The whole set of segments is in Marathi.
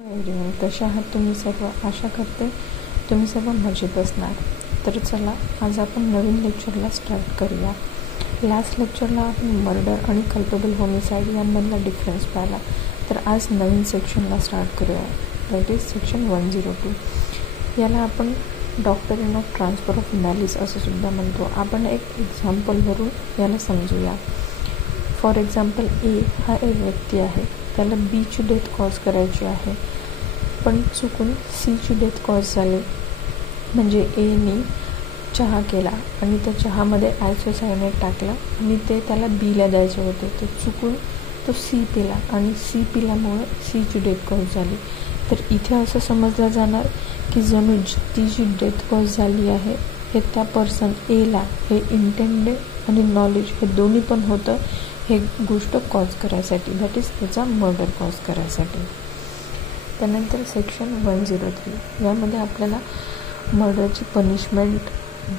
एव्हरीवन, कसे आहात तुम्ही सर्व? आशा करते तुम्ही सर्व मजेत असणार. तर चला, आज आपण नवीन लेक्चरला स्टार्ट करूया. लास्ट लेक्चरला आपण मर्डर आणि कल्पेबल होमिसाईड यांमधला डिफरन्स पाहिला. तर आज नवीन सेक्शनला स्टार्ट करूया, दॅट इज सेक्शन 102. याला आपण डॉक्टरीन ऑफ ट्रान्सफर ऑफ मॅलिस असं सुद्धा म्हणतो. आपण एक एक्झाम्पलवरून याला समजूया. फॉर एक्झाम्पल, ए हा एक व्यक्ती आहे, त्याला बीची डेथ कॉज करायची आहे, पण चुकून सीची डेथ कॉज झाली. म्हणजे एने चहा केला आणि त्या चहामध्ये आयसोसायनेट टाकला आणि ते त्याला बीला द्यायचे होते. तर चुकून तो सी पिला आणि सी पिल्यामुळे सीची डेथ कॉज झाली. तर इथे असं समजलं जाणार की जणू ती जी डेथ कॉज झाली आहे हे त्या पर्सन एला हे इंटेंडेड आणि नॉलेज हे दोन्ही पण होतं हे गोष्ट कॉज करायसाठी, दॅट इज त्याचा मर्डर कॉज करायसाठी. त्यानंतर सेक्शन 103 यामध्ये आपल्याला मर्डरची पनिशमेंट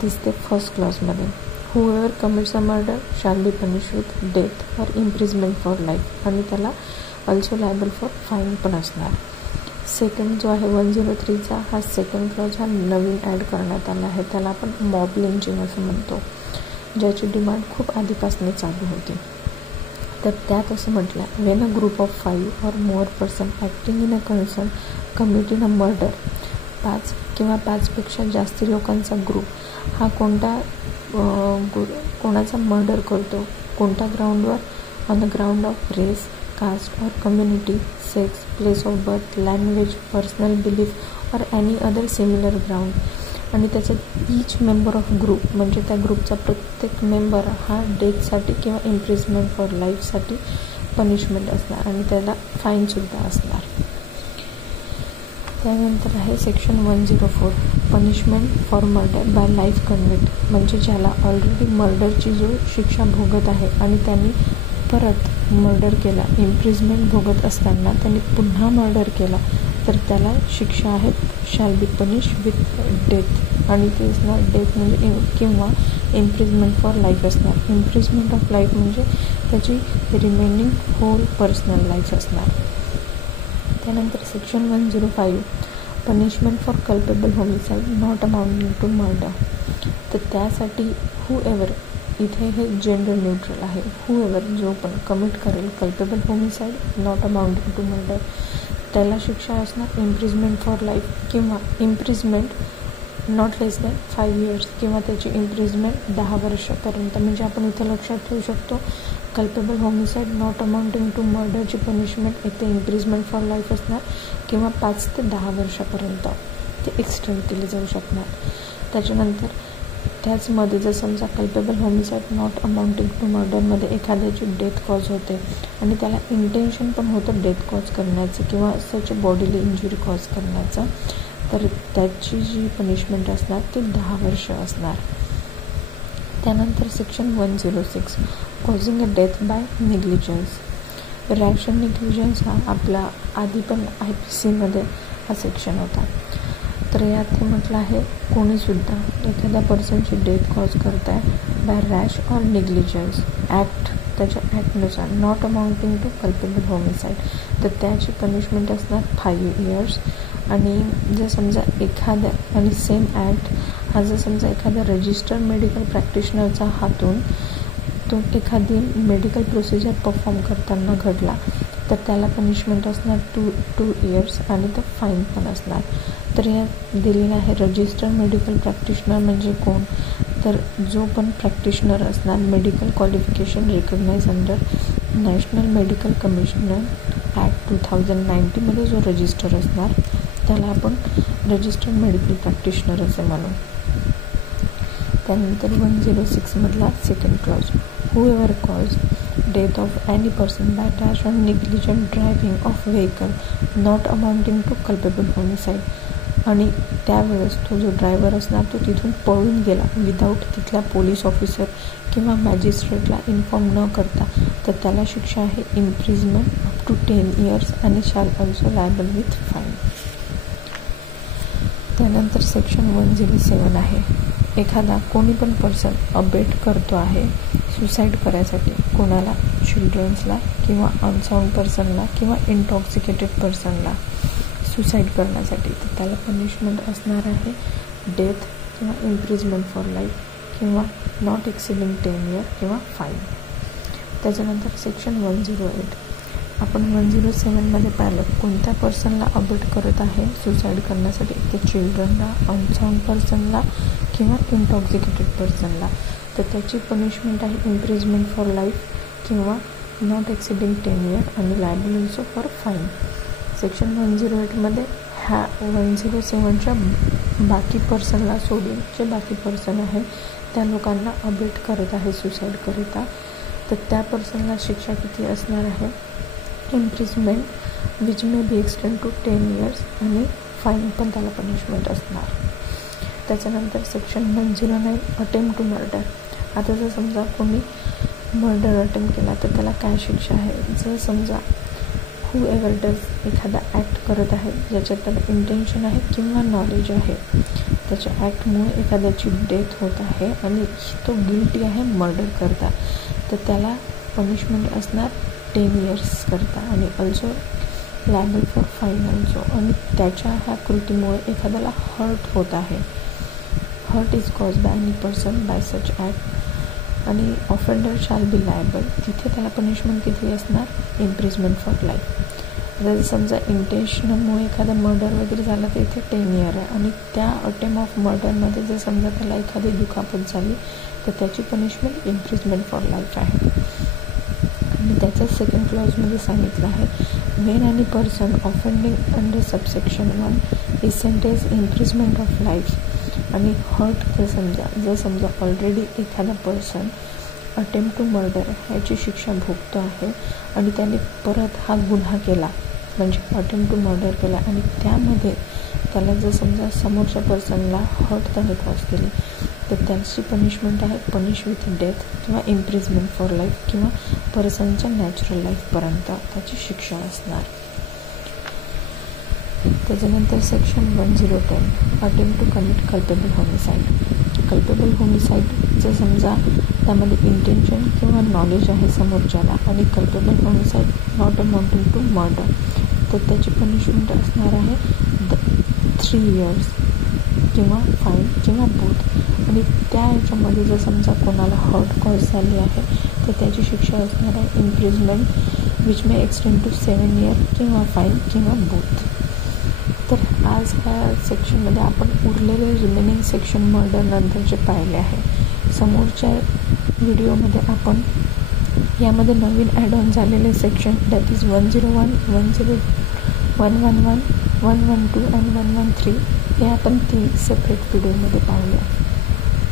दिसते फर्स्ट क्लॉजमध्ये. Whoever commits a murder shall be punish with death or imprisonment for life, आणि त्याला ऑल्सो लायबल फॉर फाईन पण असणार. सेकंड जो आहे 103चा हा सेकंड क्लॉज हा नवीन ॲड करण्यात आला आहे. त्याला आपण मॉब लिंचिंग असं म्हणतो, ज्याची डिमांड खूप आधीपासून चालू होती. तर त्यात असं म्हटलं, when a group of 5 or more person acting in a concern commit in a murder, 5 किंवा 5पेक्षा जास्ती लोकांचा ग्रुप हा कोणाचा मर्डर करतो, कोणत्या ग्राउंडवर? On the ground of race, caste और community, sex, place of birth, language, personal belief और एनी अदर सिमिलर ग्राउंड. आणि त्याच्यात ईच मेंबर ऑफ ग्रुप म्हणजे त्या ग्रुपचा प्रत्येक मेंबर हा डेथसाठी किंवा इम्प्रिजमेंट फॉर लाईफसाठी पनिशमेंट असणार आणि त्याला फाईनसुद्धा असणार. त्यानंतर आहे section 104 punishment for murder by life convict, म्हणजे ज्याला ऑलरेडी मर्डरची जो शिक्षा भोगत आहे आणि त्यांनी परत मर्डर केला, इम्प्रिजमेंट भोगत असताना त्यांनी पुन्हा मर्डर केला, तर त्याला शिक्षा आहे shall be punish with death, आणि ते असणार डेथ म्हणजे किंवा इम्प्रिजमेंट फॉर लाईफ असणार. इम्प्रिजमेंट ऑफ लाईफ म्हणजे त्याची रिमेनिंग होल पर्सनल लाईफ असणार. त्यानंतर section 105 punishment for culpable homicide not amounting to murder. तर त्यासाठी हूएव्हर, इथे हे जेंडर न्यूट्रल आहे, हूएव्हर जो पण कमिट करेल culpable homicide not amounting to murder, त्याला शिक्षा असणार इम्प्रिजमेंट फॉर लाईफ किंवा imprisonment not less than 5 years किंवा त्याची इम्प्रिजमेंट 10 वर्षापर्यंत. म्हणजे आपण इथं लक्षात ठेवू शकतो culpable homicide not amounting to मर्डरची पनिशमेंट इथे इम्प्रिजमेंट फॉर लाईफ असणार किंवा 5 ते 10 वर्षापर्यंत ते एक्सटेंड केले जाऊ शकणार. त्याच्यानंतर त्याचमध्ये जर समजा culpable homicide not amounting to मर्डरमध्ये एखाद्याची डेथ कॉज होते आणि त्याला इंटेन्शन पण होतं डेथ कॉज करण्याचं किंवा त्याच्या बॉडीला इंजुरी कॉज करण्याचं, तर त्याची जी पनिशमेंट असणार ती 10 वर्ष असणार. त्यानंतर section 106 causing a death by negligence. Ration negligence हा आपला आधी पण IPCमध्ये हा सेक्शन होता. तर यात हे म्हटलं आहे कोणीसुद्धा एखाद्या पर्सनची डेथ कॉज करताय by rash or negligence act, त्याच्या ॲक्टनुसार not amounting to culpable homicide, तर त्याची पनिशमेंट असणार 5 years. आणि जर समजा एखाद्या आणि सेम ॲक्ट हा जर समजा एखाद्या रजिस्टर्ड मेडिकल प्रॅक्टिशनरचा हातून तो एखादी मेडिकल प्रोसिजर परफॉर्म करताना घडला, तर त्याला पनिशमेंट असणार 2 years आणि तो फाईन पण असणार. तर यात दिलेलं आहे रजिस्टर्ड मेडिकल प्रॅक्टिशनर म्हणजे कोण, तर जो पण प्रॅक्टिशनर असणार medical qualification recognise under national medical commissioner act 2019मध्ये जो रजिस्टर असणार त्याला आपण रजिस्टर्ड मेडिकल प्रॅक्टिशनर असे म्हणू. त्यानंतर 106 मधला second clause whoever cause death of any person by rash or negligent driving of vehicle not amounting to culpable homicide, आणि त्यावेळेस तो जो ड्रायव्हर असणार तो तिथून पळून गेला विदाऊट तिथल्या पोलीस ऑफिसर किंवा मॅजिस्ट्रेटला इन्फॉर्म न करता, तर त्याला शिक्षा आहे इम्प्रिजमेंट अप टू 10 years आणि shall also liable with fine. त्यानंतर सेक्शन 107 आहे एखादा कोणी पण पर्सन अबेट करतो आहे सुसाईड करायसाठी कोणाला, चिल्ड्रन्सला किंवा अनसाऊंड पर्सनला किंवा इंटॉक्सिकेटेड पर्सनला, सुसाईड करण्यासाठी, तर त्याला पनिशमेंट असणार आहे डेथ किंवा इम्प्रिजमेंट फॉर लाईफ किंवा नॉट एक्सिडिंग 10 year किंवा फाईन. त्याच्यानंतर सेक्शन 108. आपण 107मध्ये पाहिलं कोणत्या पर्सनला अबॉर्ट करत आहे सुसाईड करण्यासाठी, ते चिल्ड्रनला, अनसाउंड पर्सनला किंवा इंटॉक्सिकेटेड पर्सनला. तर त्याची पनिशमेंट आहे इम्प्रिजमेंट फॉर लाईफ किंवा नॉट एक्सिडिंग 10 year आणि liable also for fine. Section 108मध्ये 107च्या बाकी पर्सनला सोडून जे बाकी पर्सन आहे त्या लोकांना अबॉर्ट करत आहे सुसाईडकरिता, तर त्या पर्सनला शिक्षा किती असणार आहे, imprisonment which may be extend to 10 years आणि फाईन पण त्याला पनिशमेंट असणार. त्याच्यानंतर सेक्शन 109 अटेम्प्ट टू मर्डर. आता जर समजा कोणी मर्डर अटेम्प्ट केला तर त्याला काय शिक्षा आहे. जर समजा हू एव्हर डज एखादा ॲक्ट करत आहे ज्याच्यात त्याला इंटेन्शन आहे किंवा नॉलेज आहे, त्याच्या ॲक्टमुळे एखाद्याची डेथ होत आहे आणि तो गिल्टी आहे मर्डर करता, तर त्याला पनिशमेंट असणार 10 years करता आणि also liable for fine also. आणि त्याच्या ह्या कृतीमुळे एखाद्याला हर्ट होत आहे, hurt is cause by any person by such act आणि ऑफेंडर शॅल बी लायबल. तिथे त्याला पनिशमेंट किती असणार, इम्प्रिजमेंट फॉर लाईफ. जर समजा इंटेन्शनमुळे एखादा मर्डर वगैरे झाला तर इथे 10 year आहे आणि त्या अटेम्प्ट ऑफ मर्डरमध्ये जर समजा त्याला एखादी दुखापत झाली तर त्याची पनिशमेंट इम्प्रिजमेंट फॉर लाईफ आहे. आणि त्याच्या सेकंड क्लॉजमध्ये सांगितलं आहे Wien any person offending under subsection 1 is sentence imprisonment of life आणि हर्ट जर समजा ऑलरेडी एखादा पर्सन अटेम्प्ट टू मर्डर ह्याची शिक्षा भोगतो आहे आणि त्याने परत हा गुन्हा केला म्हणजे अटेम्प्ट टू मर्डर केला आणि त्यामध्ये त्याला जर समजा समोरच्या पर्सनला हर्ट त्याने कॉज केली तर त्याची पनिशमेंट आहे पनिश विथ डेथ किंवा इम्प्रिजमेंट फॉर लाईफ किंवा पर्सनच्या नॅचरल लाईफपर्यंत त्याची शिक्षा असणार. त्याच्यानंतर section 1010 attempt to commit culpable homicide. Culpable homicide जर समजा त्यामध्ये इंटेन्शन किंवा नॉलेज आहे समोरच्याला आणि culpable homicide not amounting to murder, तर त्याची पनिशमेंट असणार आहे 3 years किंवा फाईन किंवा बोथ. आणि त्या ह्याच्यामध्ये जर समजा कोणाला हर्ट कॉज झाली आहे तर त्याची शिक्षा असणार आहे imprisonment which may extend to 7 year किंवा फाईन किंवा बोथ. तर आज ह्या सेक्शनमध्ये आपण उरलेले रिमेनिंग सेक्शन मर्डर नंतरचे पाहिले आहे. समोरच्या व्हिडिओमध्ये आपण यामध्ये नवीन ॲड ऑन झालेले सेक्शन दॅट इज 101, 111, 112 आणि 113 हे आपण 3 सेपरेट व्हिडिओमध्ये पाहूया.